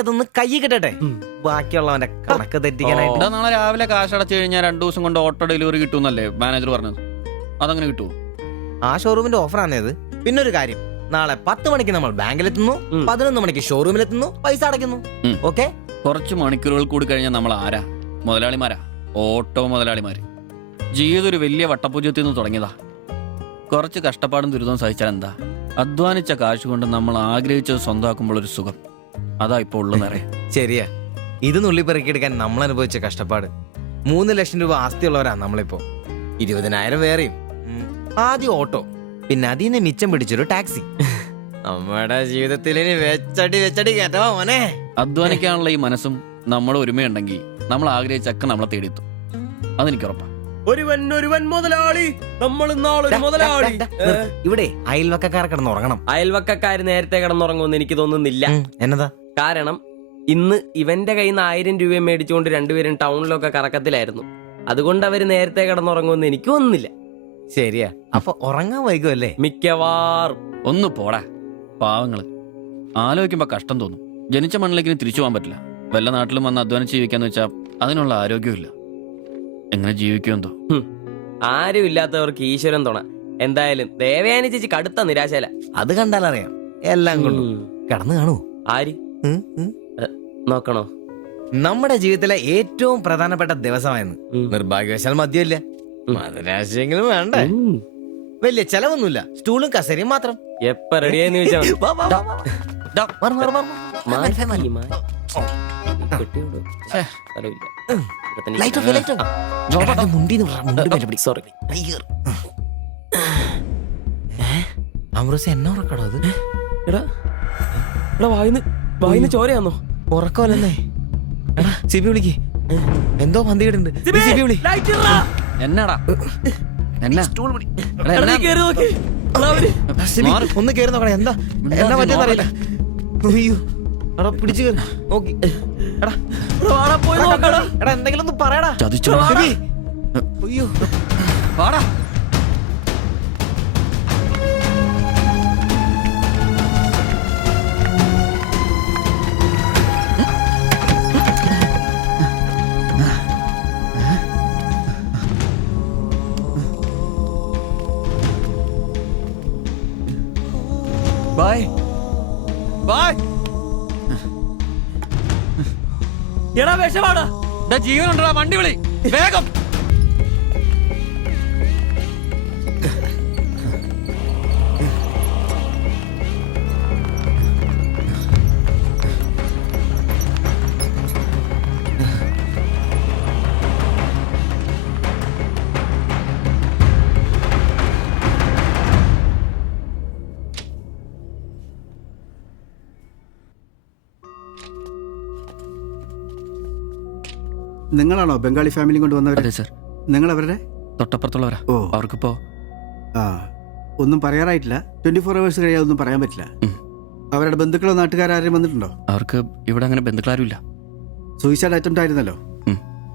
അതൊന്ന് കൈ കിട്ടട്ടെ, ബാക്കിയുള്ളവന്റെ കണക്ക് തെറ്റിക്കാനായിട്ട്. നാളെ രാവിലെ കാശ് അടച്ചു കഴിഞ്ഞാൽ 2 ദിവസം കൊണ്ട് ഓട്ടോ ഡെലിവറി കിട്ടുമെന്നല്ലേ മാനേജർ പറഞ്ഞത്? അതങ്ങനെ കിട്ടുമോ? ആ ഷോറൂമിന്റെ ഓഫറാണേത്. പിന്നെ ഒരു കാര്യം, നാളെ 10 മണിക്ക് നമ്മൾ ബാങ്കിലെത്തുന്നു, 11 മണിക്ക് ഷോറൂമിലെത്തുന്നു, പൈസ അടയ്ക്കുന്നു. ഓക്കെ, കുറച്ച് മണിക്കൂറുകൾ കൂടി കഴിഞ്ഞാൽ നമ്മൾ ആരാ? മുതലാളിമാരാ, ഓട്ടോ മുതലാളിമാര്. ജീവിതം ഒരു വലിയ വട്ടപൂജ്യത്തിൽ നിന്ന് തുടങ്ങിയതാ. കുറച്ച് കഷ്ടപ്പാടും ദുരിതവും സഹിച്ചാൽ എന്താ? അധ്വാനിച്ച കാശ് കൊണ്ട് നമ്മൾ ആഗ്രഹിച്ചത് സ്വന്തമാക്കുമ്പോൾ ഒരു സുഖം, അതാ ഇപ്പൊ ഉള്ളതെന്നറിയാം. ശരിയാ. ഇത് നുള്ളി പെറുക്കിയെടുക്കാൻ നമ്മൾ അനുഭവിച്ച കഷ്ടപ്പാട്. 3 ലക്ഷം രൂപ ആസ്തിയുള്ളവരാ നമ്മളിപ്പോ. 20,000 വേറെയും. ആദ്യം ഓട്ടോ, പിന്നെ അതിന് മിച്ചം പിടിച്ചൊരു ടാക്സി. നമ്മുടെ ജീവിതത്തിൽ ഇനി വെച്ചടി കേട്ടോ മോനെ. അധ്വാനിക്കാനുള്ള ഈ മനസ്സും നമ്മുടെ ഒരുമയുണ്ടെങ്കിൽ നമ്മൾ ആഗ്രഹിച്ചൊക്കെ നമ്മളെ തേടിയെത്തും, അതെനിക്ക് ഉറപ്പാ. ഒരുവൻ മുതലാളി, നമ്മൾ നാളൊരു മുതലാളി. ഇവിടെ അയൽവക്കക്കാർ കിടന്നുറങ്ങണം. അയൽവക്കക്കാര് നേരത്തെ കിടന്നുറങ്ങുമെന്ന് എനിക്ക് തോന്നുന്നില്ല. എന്നതാ കാരണം ഇന്ന് ഇവന്റെ കയ്യിൽ നിന്ന് 1000 രൂപ മേടിച്ചുകൊണ്ട് രണ്ടുപേരും ടൗണിലൊക്കെ കറക്കത്തിലായിരുന്നു. അതുകൊണ്ട് അവര് നേരത്തെ കിടന്നുറങ്ങുമെന്ന് എനിക്ക് തോന്നുന്നില്ല. ശരിയാ, അപ്പൊ ഉറങ്ങാൻ വൈകുമല്ലേ? മിക്കവാറും. ഒന്ന് പോടാ പാവങ്ങള്. ആലോചിക്കുമ്പോ കഷ്ടം തോന്നും. ജനിച്ച മണ്ണിലേക്ക് ഇനി തിരിച്ചു പോകാൻ പറ്റില്ല. വല്ല നാട്ടിലും വന്ന് അധ്വാനിച്ച് ജീവിക്കാന്ന് വെച്ചാൽ അതിനുള്ള ആരോഗ്യമില്ല. എങ്ങനെ ജീവിക്കുമെന്തോ. ആരും ഇല്ലാത്തവർക്ക് ഈശ്വരൻ തുണ. എന്തായാലും ദേവയാനി ചേച്ചി കടുത്ത നിരാശല. അത് കണ്ടാലറിയാം. എല്ലാം കൊണ്ടും കിടന്നു കാണൂ. ആര് നോക്കണോ? നമ്മുടെ ജീവിതത്തിലെ ഏറ്റവും പ്രധാനപ്പെട്ട ദിവസമായിരുന്നു. നിർഭാഗ്യവശാൽ മദ്യമില്ല. മധുരാശയെങ്കിലും വേണ്ടേ? വലിയ ചെലവൊന്നുമില്ല, സ്റ്റൂളും കസേരയും മാത്രം. എപ്പ റെഡിയായെന്ന് ചോദിച്ചാൽ എന്നെ ഉറക്കടോ അത്? വായിന്ന് ചോരയാന്നോ? ഉറക്കമല്ലേ? എടാ സിബി വിളിക്ക്, എന്തോ പന്തികിടുണ്ട്. സിബി വിളി. എന്നാടാ എന്നാ? ഒന്ന് കേറി നോക്കണേ. എന്താ എന്നാ പറ്റിയെന്ന് അറിയില്ല. അയ്യോ എടാ പിടിച്ചു കയറി നോക്കി. എടാ എന്തെങ്കിലും ഒന്ന് പറയടാ. സിബി. അയ്യോ വാടാ. Bye bye. എടാ വിഷമാടാ. ജീവനുണ്ടാ, വണ്ടി വിളി വേഗം. നിങ്ങളാണോ ബംഗാളി ഫാമിലി കൊണ്ടുവന്നവർ? അതെ സർ. നിങ്ങൾ അവരുടെ തൊട്ടപ്പുറത്തുള്ളവരാ. ഓ, അവർക്കിപ്പോ ഒന്നും പറയാറായിട്ടില്ല. 24 hours കഴിയാതെ ഒന്നും പറയാൻ പറ്റില്ല. അവരുടെ ബന്ധുക്കളോ നാട്ടുകാരും വന്നിട്ടുണ്ടോ? അവർക്ക് ഇവിടെ അങ്ങനെ ബന്ധുക്കളാരും ഇല്ല. സൂയിസൈഡ് അറ്റംപ്റ്റ് ആയിരുന്നല്ലോ.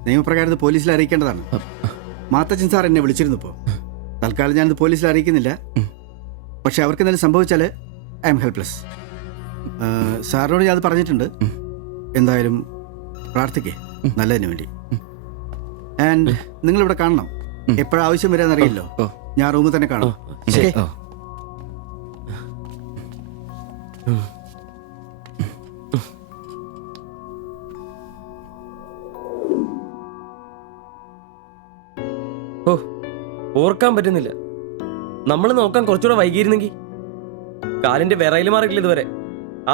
നിയമപ്രകാരം പോലീസിൽ അറിയിക്കേണ്ടതാണ്. മാത്തച്ചൻ സാർ എന്നെ വിളിച്ചിരുന്നു. ഇപ്പോൾ തൽക്കാലം ഞാനത് പോലീസിൽ അറിയിക്കുന്നില്ല. പക്ഷെ അവർക്ക് എന്തെങ്കിലും സംഭവിച്ചാൽ ഐ എം ഹെൽപ്ലെസ്. സാറിനോട് ഞാൻ അത് പറഞ്ഞിട്ടുണ്ട്. എന്തായാലും പ്രാർത്ഥിക്കേ നല്ലതിന് വേണ്ടി. ആൻഡ് നിങ്ങളിവിടെ കാണണം. എപ്പോഴാവശ്യം വരാന്നറിയില്ലോ. ഞാൻ റൂമിൽ തന്നെ കാണാം. ഓ, ഓർക്കാൻ പറ്റുന്നില്ല. നമ്മൾ നോക്കാൻ കുറച്ചുകൂടെ വൈകിയിരുന്നെങ്കിൽ. കാലിന്റെ വിറയിൽ മാറിയില്ല ഇതുവരെ.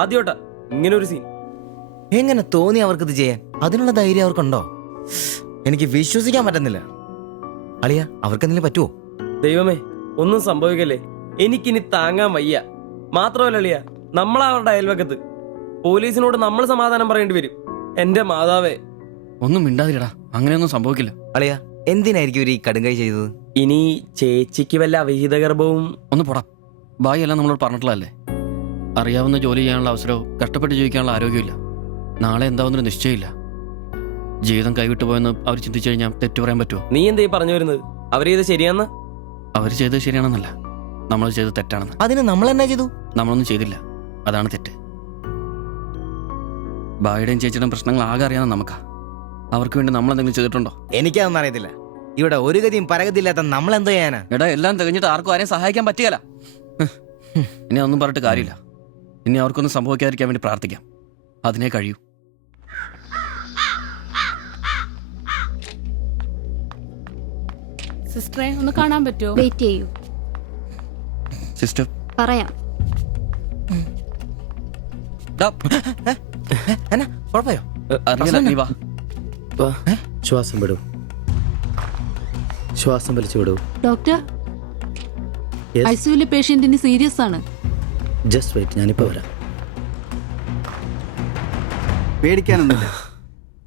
ആദ്യോട്ടാ ഇങ്ങനെ ഒരു സീൻ. എങ്ങനെ തോന്നി അവർക്കിത് ചെയ്യാൻ? അതിനുള്ള ധൈര്യം അവർക്കുണ്ടോ? എനിക്ക് വിശ്വസിക്കാൻ പറ്റുന്നില്ല. അളിയ, അവർക്കെന്തെങ്കിലും പറ്റുമോ? ദൈവമേ, ഒന്നും സംഭവിക്കല്ലേ. എനിക്കിനി താങ്ങാൻ വയ്യ. മാത്രമല്ല അളിയ, നമ്മളവരുടെ അയൽവക്കത്ത്. പോലീസിനോട് നമ്മൾ സമാധാനം പറയേണ്ടി വരും. എന്റെ മാതാവേ. ഒന്നും മിണ്ടാതിരടാ, അങ്ങനെയൊന്നും സംഭവിക്കില്ല. അളിയ, എന്തിനായിരിക്കും ഇവർ ഈ കടുങ്കൈ ചെയ്തത്? ഇനി ചേച്ചിക്ക് വല്ല അവിഹിത ഗർഭവും. ഒന്ന് പോടാ. ബായി എല്ലാം നമ്മളോട് പറഞ്ഞിട്ടുള്ളതല്ലേ. അറിയാവുന്ന ജോലി ചെയ്യാനുള്ള അവസരവും കഷ്ടപ്പെട്ട് ജീവിക്കാനുള്ള ആരോഗ്യമില്ല. നാളെ എന്താവുന്നൊരു നിശ്ചയമില്ല. ജീവിതം കൈവിട്ടു പോയെന്ന് അവർ ചിന്തിച്ചു കഴിഞ്ഞാൽ തെറ്റു പറയാൻ പറ്റുമോ? നീ എന്തേ പറഞ്ഞു വരുന്നത്? അവർ ചെയ്ത് ശരിയാന്ന്? അവർ ചെയ്തത് ശരിയാണെന്നല്ല, നമ്മൾ ചെയ്തത് തെറ്റാണെന്ന്. അതിന് നമ്മൾ എന്നാ ചെയ്തു? നമ്മളൊന്നും ചെയ്തില്ല, അതാണ് തെറ്റ്. ബായുടെയും ചേച്ചിയുടെയും പ്രശ്നങ്ങൾ ആകെ അറിയാവുന്ന നമുക്കാ. അവർക്ക് വേണ്ടി നമ്മൾ എന്തെങ്കിലും ചെയ്തിട്ടുണ്ടോ? എനിക്കതൊന്നും അറിയത്തില്ല. ഇവിടെ ഒരു ഗതിയും പരഗതിയില്ലാത്ത നമ്മൾ എന്തോ ചെയ്യാനാ? എടാ, എല്ലാം തികഞ്ഞിട്ട് ആർക്കും ആരെയും സഹായിക്കാൻ പറ്റുകയില്ല. ഇനി ഒന്നും പറഞ്ഞിട്ട് കാര്യമില്ല. ഇനി അവർക്കൊന്നും സംഭവിക്കാതിരിക്കാൻ വേണ്ടി പ്രാർത്ഥിക്കാം. അതിനെ കഴിയൂ. സിസ്റ്ററെ ഒന്ന് കാണാൻ പറ്റുമോ? വെയിറ്റ് ചെയ്യൂ, സിസ്റ്റർ, പറയാം. എന്നാ കുഴപ്പയോ? അറിയില്ല, നീ വാ. ശ്വാസം വിടൂ, ശ്വാസം വലിച്ചു വിടൂ. ഡോക്ടർ, ഐസിയുലെ പേഷ്യന്റിന് സീരിയസ് ആണ്. ജസ്റ്റ് വെയിറ്റ്, ഞാനിപ്പോ വരാം. പേടിക്കാനൊന്നുമില്ല.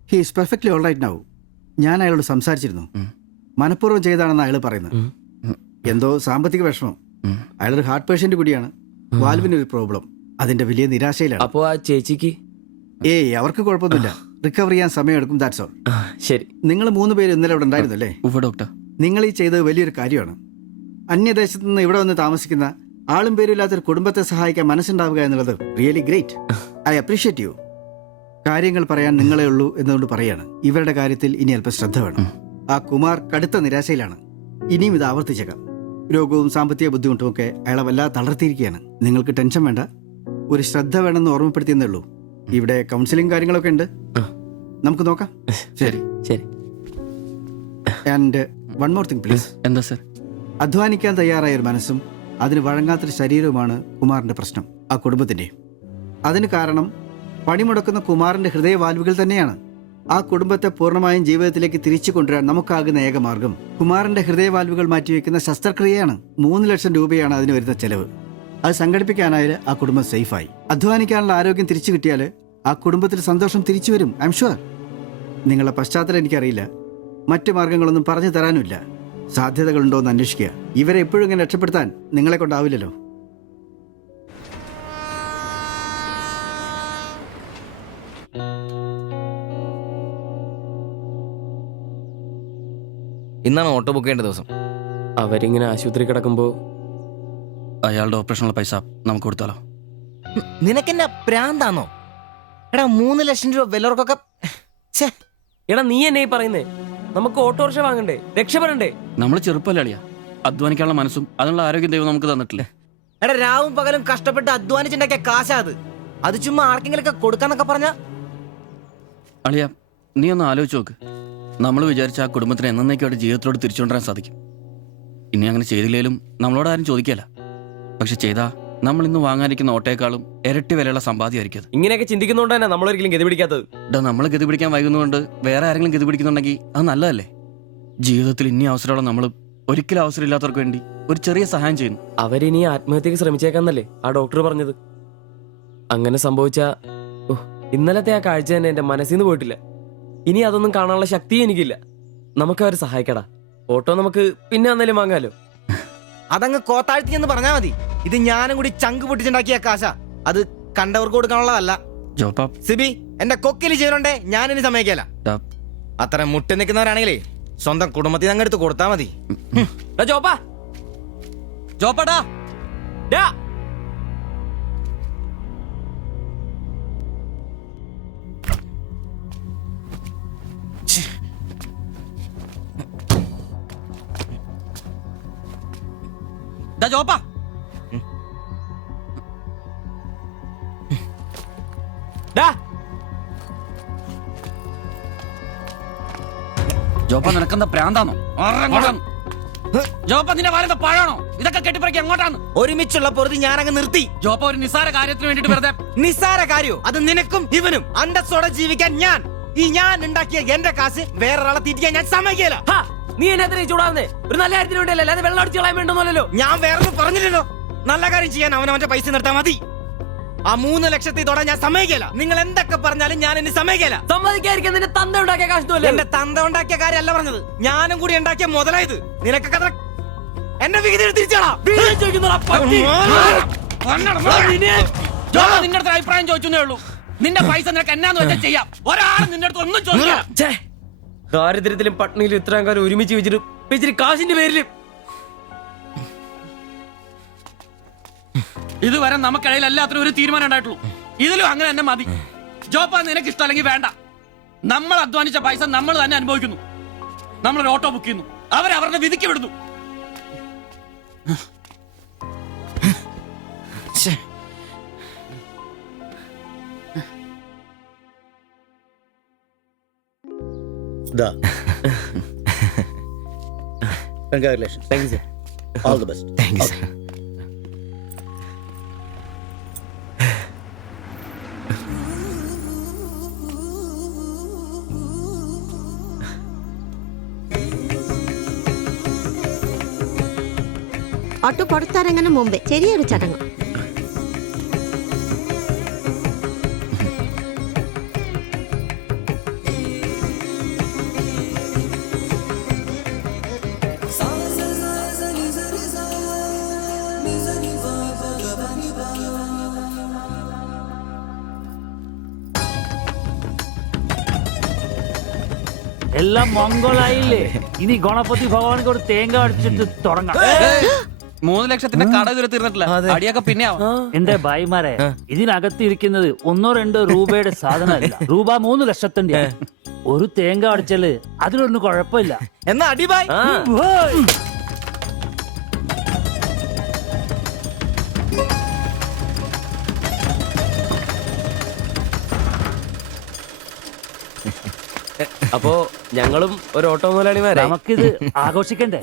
He is perfectly all right now. ഞാൻ അയാളോട് സംസാരിച്ചിരുന്നു. മനഃപൂർവ്വം ചെയ്താണെന്ന് അയാൾ പറയുന്നത്. എന്തോ സാമ്പത്തിക വിഷമം. അയാളൊരു ഹാർട്ട് പേഷ്യന്റ് കൂടിയാണ്. വാൽവിനൊരു പ്രോബ്ലം. അതിന്റെ വലിയ നിരാശയിലാണ്. അപ്പോ ആ ചേച്ചിക്ക്? അവർക്ക് കുഴപ്പമൊന്നുമില്ല. റിക്കവർ ചെയ്യാൻ സമയമെടുക്കും. That's all. ശരി. നിങ്ങൾ 3 പേര് ഇന്നലെ ഇവിടെ ഉണ്ടായിരുന്നല്ലേ? ഉവ്വ് ഡോക്ടർ. നിങ്ങൾ ഈ ചെയ്തത് വലിയൊരു കാര്യമാണ്. അന്യദേശത്ത് നിന്ന് ഇവിടെ വന്ന് താമസിക്കുന്ന ആളും പേരും ഇല്ലാത്തൊരു കുടുംബത്തെ സഹായിക്കാൻ മനസ്സുണ്ടാവുക എന്നുള്ളത് really great. I appreciate you. കാര്യങ്ങൾ പറയാൻ നിങ്ങളെ ഉള്ളൂ എന്നുകൊണ്ട് പറയാണ്. ഇവരുടെ കാര്യത്തിൽ ഇനി അല്പം ശ്രദ്ധ വേണം. ആ കുമാർ കടുത്ത നിരാശയിലാണ്. ഇനിയും ഇത് ആവർത്തിച്ചേക്കാം. രോഗവും സാമ്പത്തിക ബുദ്ധിമുട്ടും ഒക്കെ അയാളെ വല്ലാതെ തളർത്തിയിരിക്കുകയാണ്. നിങ്ങൾക്ക് ടെൻഷൻ വേണ്ട. ഒരു ശ്രദ്ധ വേണമെന്ന് ഓർമ്മപ്പെടുത്തിയെന്നേ ഉള്ളൂ. ഇവിടെ കൗൺസിലിംഗ് കാര്യങ്ങളൊക്കെ ഉണ്ട്. നമുക്ക് നോക്കാം. ശരി ശരി. And one more thing please. എന്താ സർ? അധ്വാനിക്കാൻ തയ്യാറായ ഒരു മനസ്സും അതിന് വഴങ്ങാത്തൊരു ശരീരവുമാണ് കുമാറിന്റെ പ്രശ്നം, ആ കുടുംബത്തിന്റെ. അതിന് കാരണം പണിമുടക്കുന്ന കുമാറിന്റെ ഹൃദയവാൽവുകൾ തന്നെയാണ്. ആ കുടുംബത്തെ പൂർണ്ണമായും ജീവിതത്തിലേക്ക് തിരിച്ചു കൊണ്ടുവരാൻ നമുക്കാകുന്ന ഏക മാർഗം കുമാറിന്റെ ഹൃദയവാൽവുകൾ മാറ്റിവെക്കുന്ന ശസ്ത്രക്രിയയാണ്. 3 ലക്ഷം രൂപയാണ് അതിന് വരുന്ന ചെലവ്. അത് സംഘടിപ്പിക്കാനായാൽ ആ കുടുംബം സേഫായി. അധ്വാനിക്കാനുള്ള ആരോഗ്യം തിരിച്ചു കിട്ടിയാൽ ആ കുടുംബത്തിൽ സന്തോഷം തിരിച്ചു വരും. I am sure. നിങ്ങളുടെ പശ്ചാത്തലം എനിക്കറിയില്ല. മറ്റു മാർഗങ്ങളൊന്നും പറഞ്ഞു തരാനുമില്ല. സാധ്യതകളുണ്ടോ എന്ന് അന്വേഷിക്കുക. ഇവരെ എപ്പോഴും ഇങ്ങനെ രക്ഷപ്പെടുത്താൻ നിങ്ങളെ കൊണ്ടാവില്ലല്ലോ. ഇന്നാണ് ഓട്ടോ ബുക്ക് ചെയ്യേണ്ട ദിവസം. അവരിങ്ങനെ ആശുപത്രി കിടക്കുമ്പോ അയാളുടെ ഓപ്പറേഷനുള്ള പൈസ നമുക്ക് കൊടുത്താലോ? നിനക്കെന്നെ പ്രാന്താന്നോ? എടാ 3 ലക്ഷം രൂപ വിലവർക്കൊക്കെ. എടാ, നീ എന്നെ ഈ പറയുന്നേ? നമുക്ക് ഓട്ടോറിക്ഷ വാങ്ങണ്ടേ? രക്ഷപ്പെടണ്ടേ? നമ്മൾ ചെറുപ്പല്ലേ അളിയാ. അധ്വാനിക്കാനുള്ള മനസ്സും അതിനുള്ള ആരോഗ്യം ദൈവം നമുക്ക് തന്നിട്ടില്ലേ? എടാ, രാവും പകലും കഷ്ടപ്പെട്ട് അധ്വാനിച്ചുണ്ടാക്കിയ കാശാ അത്. അത് ചുമ്മാ ആർക്കെങ്കിലും ഒക്കെ കൊടുക്കാന്നൊക്കെ പറഞ്ഞ. അളിയ, നീ ഒന്ന് ആലോചിച്ച് നോക്ക്. നമ്മൾ വിചാരിച്ച ആ കുടുംബത്തിന് എന്നേക്കുമായിട്ട് ജീവിതത്തിലോട് തിരിച്ചുകൊണ്ടുവരാൻ സാധിക്കും. ഇനി അങ്ങനെ ചെയ്തില്ലേലും നമ്മളോട് ആരും ചോദിക്കില്ല. പക്ഷെ ചെയ്താ നമ്മൾ ഇന്ന് വാങ്ങാനിരിക്കുന്ന ഓട്ടേക്കാളും ഇരട്ടി വിലയുള്ള സമ്പാദ്യമായിരിക്കും അത്. ഇങ്ങനെയൊക്കെ ചിന്തിക്കുന്നതുകൊണ്ട് തന്നെ നമ്മളൊരിക്കലും ഗതി പിടിക്കാത്തത്. ഇടാ, നമ്മൾ ഗതി പിടിക്കാൻ വൈകുന്നതുകൊണ്ട് വേറെ ആരെങ്കിലും ഗതി പിടിക്കുന്നുണ്ടെങ്കിൽ അത് നല്ലതല്ലേ? ജീവിതത്തിൽ ഇനി അവസരമുള്ള നമ്മൾ ഒരിക്കലും അവസരമില്ലാത്തവർക്ക് വേണ്ടി ഒരു ചെറിയ സഹായം ചെയ്യുന്നു. അവരിനി ആത്മഹത്യക്ക് ശ്രമിച്ചേക്കാന്നല്ലേ ആ ഡോക്ടർ പറഞ്ഞത്? അങ്ങനെ സംഭവിച്ച ഇന്നലത്തെ ആ കാഴ്ച തന്നെ എന്റെ മനസ്സിൽ നിന്ന് പോയിട്ടില്ല. ഇനി അതൊന്നും കാണാനുള്ള ശക്തി എനിക്കില്ല. നമുക്ക് അവരെ സഹായിക്കടാ. ഓട്ടോ നമുക്ക് പിന്നെ വന്നാലും വാങ്ങാലോ. അതങ്ങ് കോത്താഴ്ത്തി എന്ന് പറഞ്ഞാ മതി. ഇത് ഞാനും കൂടി ചങ്ക് പൊട്ടിച്ചുണ്ടാക്കിയ കാശാ. അത് കണ്ടവർക്ക് കൊടുക്കാനുള്ളതല്ല. ജോപ്പാ, സിബി, എന്റെ കൊക്കിൽ ജീവനുണ്ടേ ഞാനിനി സമ്മതിക്കല. ഡാ, അത്ര മുട്ടി നിൽക്കുന്നവരാണെങ്കിലേ സ്വന്തം കുടുംബത്തിൽ അങ്ങ് എടുത്ത് കൊടുത്താ മതി. ജോപ്പാ, ജോപ്പാടാ. ഡാ. ഡാ ജോപ്പാ. ഡാ. ജോപ്പ, നിനക്കെന്താ പ്രാന്താണോ? ജോപ്പ, നിന്റെ വാലെന്താ പഴാണോ? ഇതൊക്കെ കെട്ടിപ്പറക്കി എങ്ങോട്ടാണ്? ഒരുമിച്ചുള്ള പൊറുതി ഞാനങ്ങ് നിർത്തി. ജോപ്പ, ഒരു നിസ്സാര കാര്യത്തിന് വേണ്ടിട്ട് വെറുതെ. നിസ്സാര കാര്യോ? അത് നിനക്കും ഇവനും അന്തസ്സോടെ ജീവിക്കാൻ ഞാൻ ഉണ്ടാക്കിയ എന്റെ കാശ് വേറൊരാളെ തീറ്റിക്കാൻ ഞാൻ സമ്മതിക്കില്ല. ഹാ, നീ എന്നെ ചൂടാവുന്നേ? ഒരു നല്ല കാര്യത്തിന് വേണ്ടിയല്ലേ, അല്ലാതെ വെള്ളം അടിച്ചു കളയാൻ വേണ്ടല്ലോ. ഞാൻ വേറെ പറഞ്ഞില്ലല്ലോ. നല്ല കാര്യം ചെയ്യാൻ അവനവന്റെ പൈസ നിർത്താൻ മതി. ആ 3 ലക്ഷത്തിൽ തൊടാൻ ഞാൻ സമ്മതിക്കില്ല. നിങ്ങൾ എന്തൊക്കെ പറഞ്ഞാലും ഞാൻ ഇനി സമ്മതിക്കില്ല. സമ്മതിക്കാതിരിക്കാൻ നിന്റെ തന്ത ഉണ്ടാക്കിയ കാശൊന്നുമല്ലേ? എന്റെ തന്ത ഉണ്ടാക്കിയ കാര്യമല്ല പറഞ്ഞത്, ഞാനും കൂടി ഉണ്ടാക്കിയ മുതലായത്. നിനക്കൊക്കെ എന്റെ വിഹിതം തിരിച്ചാടാ. നിന്റെ അടുത്ത് അഭിപ്രായം ചോദിച്ചേ ഉള്ളൂ. നിന്റെ പൈസ നിനക്ക് എന്നാന്ന് വെച്ചാൽ ചെയ്യാം. ഒരാളും നിന്റെ അടുത്ത് ഒന്നും ചോദിക്കാം. ദാരിദ്ര്യത്തിലും പട്ടിണിയിലും ഇത്രയും കാലം ഒരുമിച്ച് വെച്ചിട്ട് കാശിന്റെ പേരിലും ഇതുവരെ നമുക്കിടയിൽ എല്ലാത്തിനും ഒരു തീരുമാനം ഉണ്ടായിട്ടുള്ളൂ. ഇതിലും അങ്ങനെ തന്നെ മതി. ജോപ്പാ നിനക്ക് ഇഷ്ടമല്ലെങ്കിൽ വേണ്ട. നമ്മൾ അധ്വാനിച്ച പൈസ നമ്മൾ തന്നെ അനുഭവിക്കുന്നു. നമ്മളൊരു ഓട്ടോ ബുക്ക് ചെയ്യുന്നു, അവരവരുടെ വിധിക്ക് വിടുന്നു. ശ്ശേ. ദാ congratulations. Thank you sir. All the best. Thank you sir. Auto പുറത്തിറങ്ങുന്ന മുമ്പേ ചെറിയൊരു ചടങ്ങ്. എല്ലാം മംഗളായില്ലേ? ഇനി ഗണപതി ഭഗവാനിക്ക് ഒരു തേങ്ങ അടിച്ചിട്ട് തുടങ്ങാം. 3 ലക്ഷത്തിന്റെ കട ഇതുവരെ തീർന്നിട്ടില്ല. അടിയൊക്കെ പിന്നെ ആവാം. എന്റെ ഭായിമാരെ, ഇതിനകത്ത് ഇരിക്കുന്നത് 1-2 രൂപയുടെ സാധനമല്ല, രൂപ 3 ലക്ഷത്തിന്റെ. ഒരു തേങ്ങ അടിച്ചാല് അതിലൊന്നും കുഴപ്പമില്ല. എന്നാ അടിബായ്. ഹോയ്. അപ്പോ ഞങ്ങളും ഒരു ഓട്ടോ മുതലാളിമാരായി. നമുക്കിത് ആഘോഷിക്കണ്ടേ?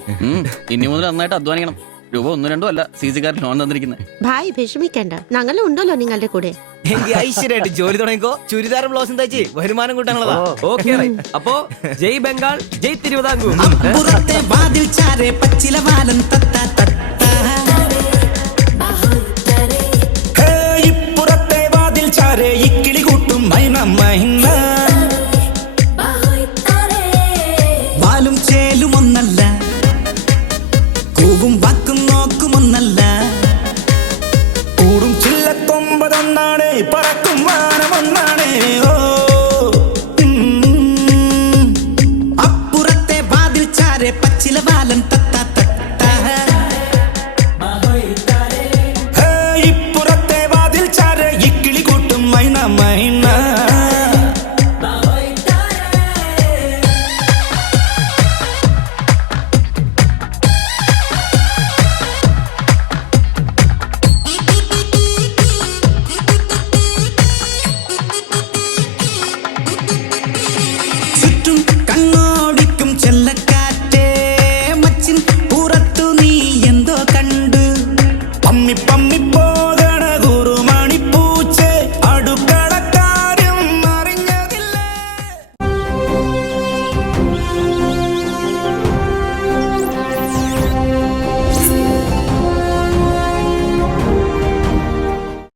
ഇനി മുതൽ നന്നായിട്ട് അധ്വാനിക്കണം. രൂപ 1-2 അല്ല CC-കാർ ലോൺ തന്നിരിക്കുന്നത്. ഭായ് വിഷമിക്കണ്ട, ഞങ്ങളും ഉണ്ടല്ലോ നിങ്ങളുടെ കൂടെ. എങ്കിൽ ഐശ്വര്യമായിട്ട് ജോലി തുടങ്ങിക്കോ. ചുരിദാറും ബ്ലൗസും തയ്ച്ച് വരുമാനം കൂട്ടാനുള്ളതാ. ഓക്കെ അപ്പോ ജയ് ബംഗാൾ, ജയ് തിരുവിതാംകൂർ. പുറത്തെ വാതിൽ ചാരെ പച്ചില വാലൻ തത്ത തട്ട. ഇപ്പുറത്തെ വാതിൽ ചാരെ ഇക്കിളി കൂട്ടും മൈന മൈന.